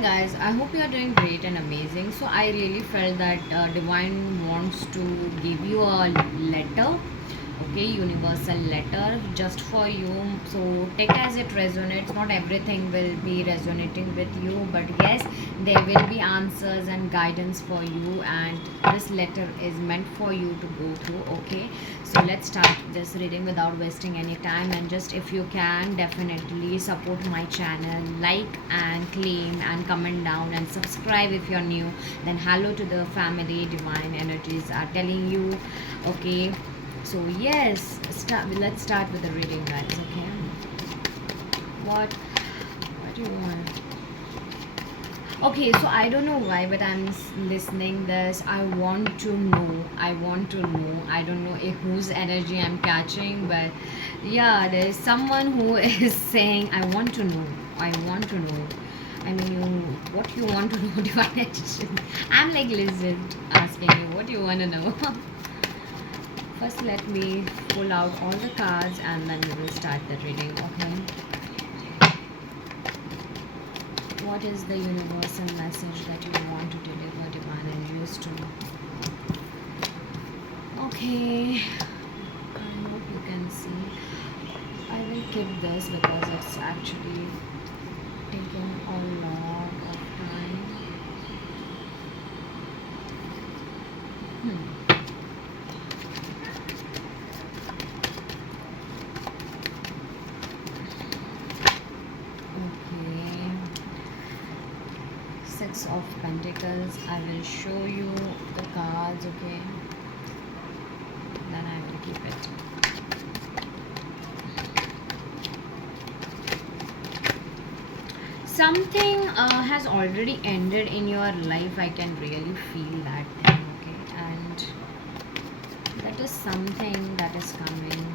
guys, I hope you are doing great and amazing. So I really felt that Divine wants to give you a letter, okay, universal letter just for you. So take as it resonates. Not everything will be resonating with you, but yes, there will be answers and guidance for you, and this letter is meant for you to go through, okay. So let's start this reading without wasting any time, and just if you can, definitely support my channel, like and claim and comment down and subscribe if you're new. Then hello to the family. Divine energies are telling you, okay. So yes, let's start with the reading, guys, okay. What do you want? Okay, so I don't know why, but I'm listening this. I want to know. I want to know. I don't know if whose energy I'm catching, but yeah, there's someone who is saying, I want to know. I want to know. I mean, what you want to know, divine energy? I'm like lizard asking you, what do you want to know? First, let me pull out all the cards and then we will start the reading, okay? What is the universal message that you want to deliver, divine energies, to? Okay, I hope you can see. I will keep this because it's actually taking a lot of time. Hmm. Okay. Six of Pentacles. I will show you the cards, okay? Then I will keep it. Something has already ended in your life. I can really feel that thing, okay? And that is something that is coming.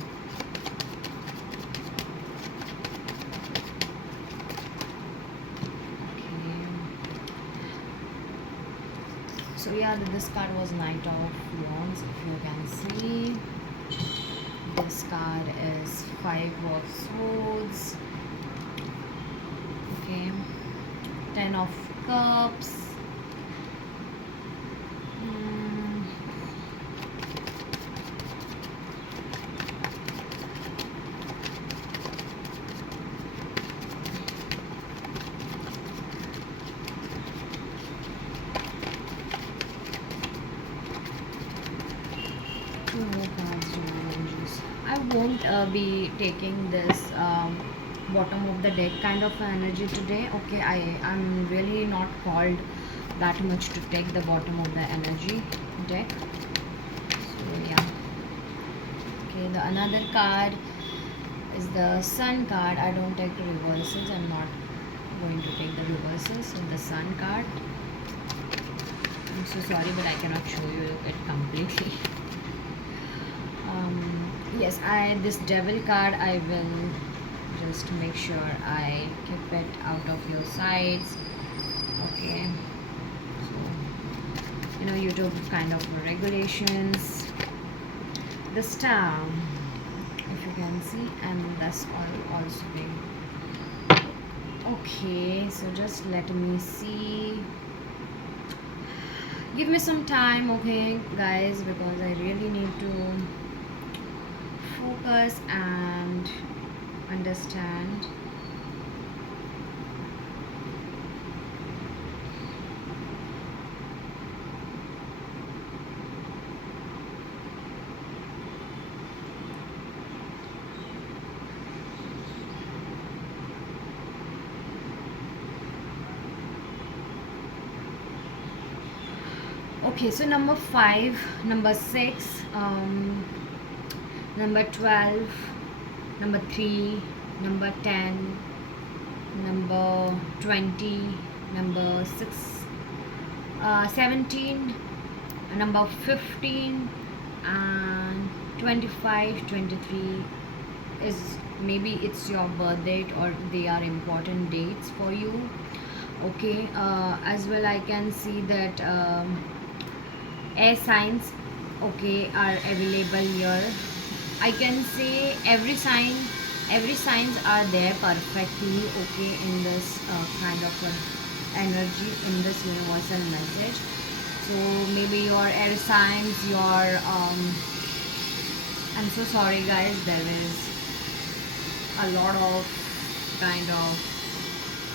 Okay. So yeah, this card was Knight of Wands, if you can see. This card is Five of Swords. Okay. Ten of Cups. Two more cards, divine energies. I won't be taking this bottom of the deck kind of energy today, okay. I'm really not called that much to take the bottom of the energy deck. So yeah. Okay, the another card is the Sun card. I don't take the reversals. I'm not going to take the reversals in the Sun card. I'm so sorry, but I cannot show you it completely. Yes, this Devil card, I will just make sure I keep it out of your sights, okay. So YouTube kind of regulations. The Star, if you can see, and that's all also being okay. So just let me see, give me some time, okay guys, because I really need to focus and understand. Okay, so number 5, number 6, number 12, number 3, number 10, number 20, number 6, 17, number 15, and 25, 23 is, maybe it's your birth date or they are important dates for you, okay. As well, I can see that air signs, okay, are available here. I can say every signs are there perfectly, okay, in this kind of a energy in this universal message. So maybe your air signs, your I'm so sorry guys, there is a lot of kind of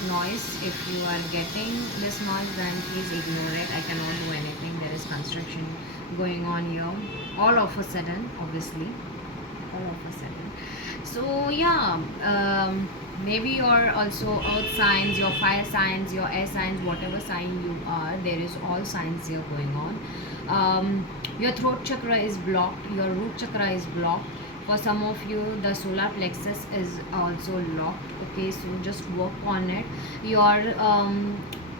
noise. If you are getting this noise, then please ignore it. I cannot do anything. There is construction going on here all of a sudden, obviously, all of a sudden. So yeah, maybe your also earth signs, your fire signs, your air signs, whatever sign you are, there is all signs here going on. Your throat chakra is blocked, your root chakra is blocked. For some of you, the solar plexus is also locked. Okay, so just work on it. Your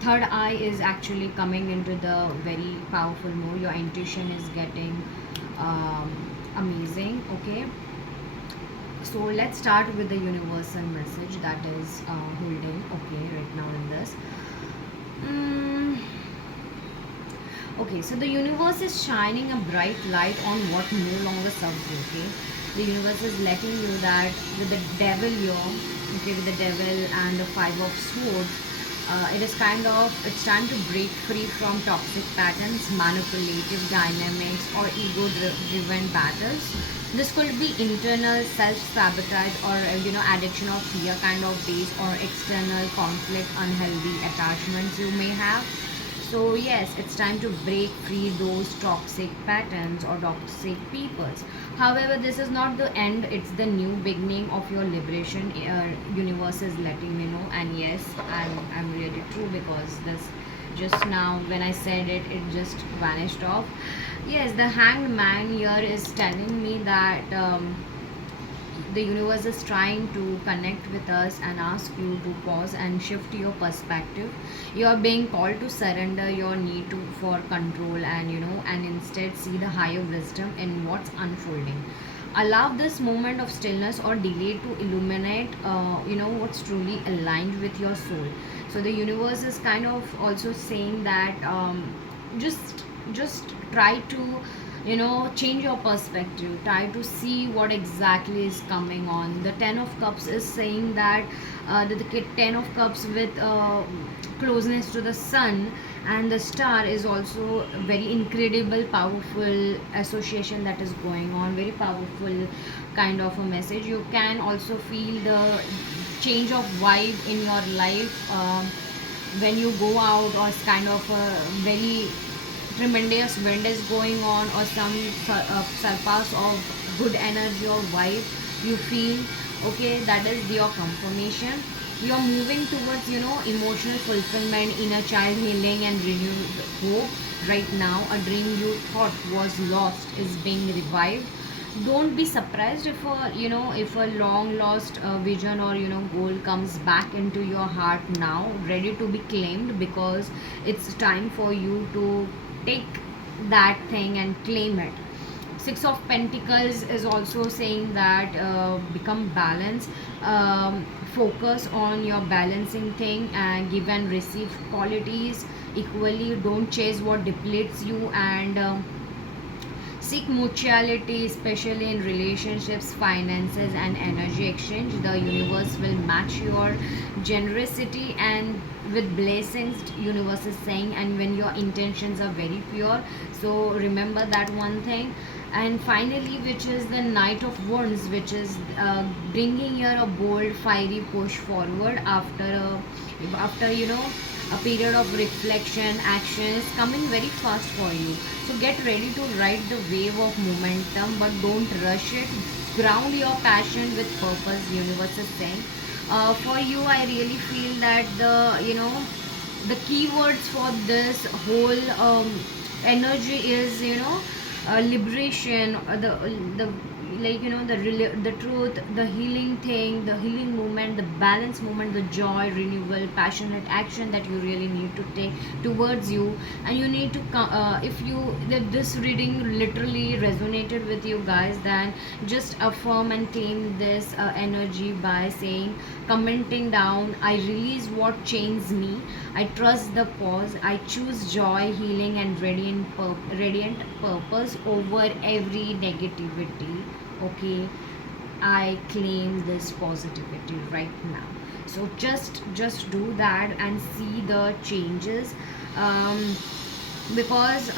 third eye is actually coming into the very powerful mode. Your intuition is getting um, amazing. Okay, so let's start with the universal message that is holding okay right now in this. Mm, okay, so the universe is shining a bright light on what no longer serves you. Okay, the universe is letting you that with the devil here, okay, with the devil and the five of swords, it is kind of, it's time to break free from toxic patterns, manipulative dynamics, or ego driven battles. This could be internal self sabotage, or addiction or fear kind of base, or external conflict, unhealthy attachments you may have. So yes, it's time to break free those toxic patterns or toxic peoples. However, this is not the end, it's the new beginning of your liberation. Universe is letting me know, and yes, I'm really true, because this just now when I said it, it just vanished off. Yes, the hanged man here is telling me that the universe is trying to connect with us and ask you to pause and shift your perspective. You are being called to surrender your need to for control, and and instead see the higher wisdom in what's unfolding. Allow this moment of stillness or delay to illuminate what's truly aligned with your soul. So the universe is kind of also saying that just try to change your perspective, try to see what exactly is coming on. The 10 of cups is saying that the 10 of cups with closeness to the sun and the star is also very incredible powerful association that is going on, very powerful kind of a message. You can also feel the change of vibe in your life when you go out, or it's kind of a very tremendous wind is going on, or some surpass of good energy or vibe you feel. Okay, that is your confirmation. You are moving towards emotional fulfillment, inner child healing, and renewed hope. Right now, a dream you thought was lost is being revived. Don't be surprised if a long lost vision or goal comes back into your heart now, ready to be claimed, because it's time for you to take that thing and claim it. Six of Pentacles is also saying that become balanced. Focus on your balancing thing and give and receive qualities equally. Don't chase what depletes you, and seek mutuality, especially in relationships, finances, and energy exchange. The universe will match your generosity and with blessings, universe is saying, and when your intentions are very pure. So remember that one thing. And finally, which is the Knight of Wands, which is bringing here a bold, fiery push forward after a period of reflection. Action is coming very fast for you. So get ready to ride the wave of momentum, but don't rush it. Ground your passion with purpose, universe is saying. For you, I really feel that the keywords for this whole energy is liberation, the like the truth, the healing thing, the healing movement, the balance movement, the joy, renewal, passionate action that you really need to take towards you. And you need to if this reading literally resonated with you guys, then just affirm and claim this energy by saying, commenting down, I release what chains me, I trust the pause, I choose joy, healing, and radiant purpose over every negativity. Okay, I claim this positivity right now. So just do that and see the changes. um, because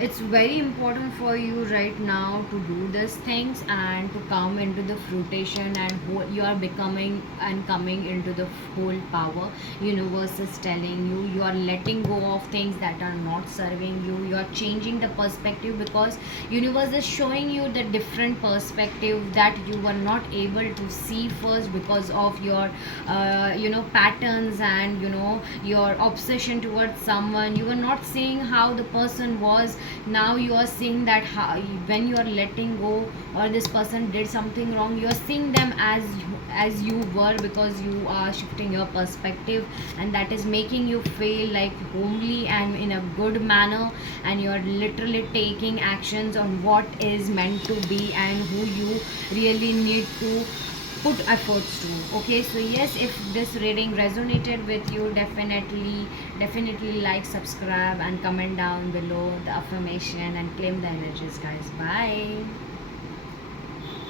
it's very important for you right now to do these things and to come into the fruition, and you are becoming and coming into the whole power. Universe is telling you, you are letting go of things that are not serving you. You are changing the perspective, because universe is showing you the different perspective that you were not able to see first, because of your patterns and your obsession towards someone. You were not seeing how the person was. Now you are seeing that how, when you are letting go, or this person did something wrong, you are seeing them as you were, because you are shifting your perspective, and that is making you feel like homely and in a good manner, and you are literally taking actions on what is meant to be and who you really need to put efforts to. Okay, so yes, if this reading resonated with you, definitely like, subscribe, and comment down below the affirmation and claim the energies, guys. Bye.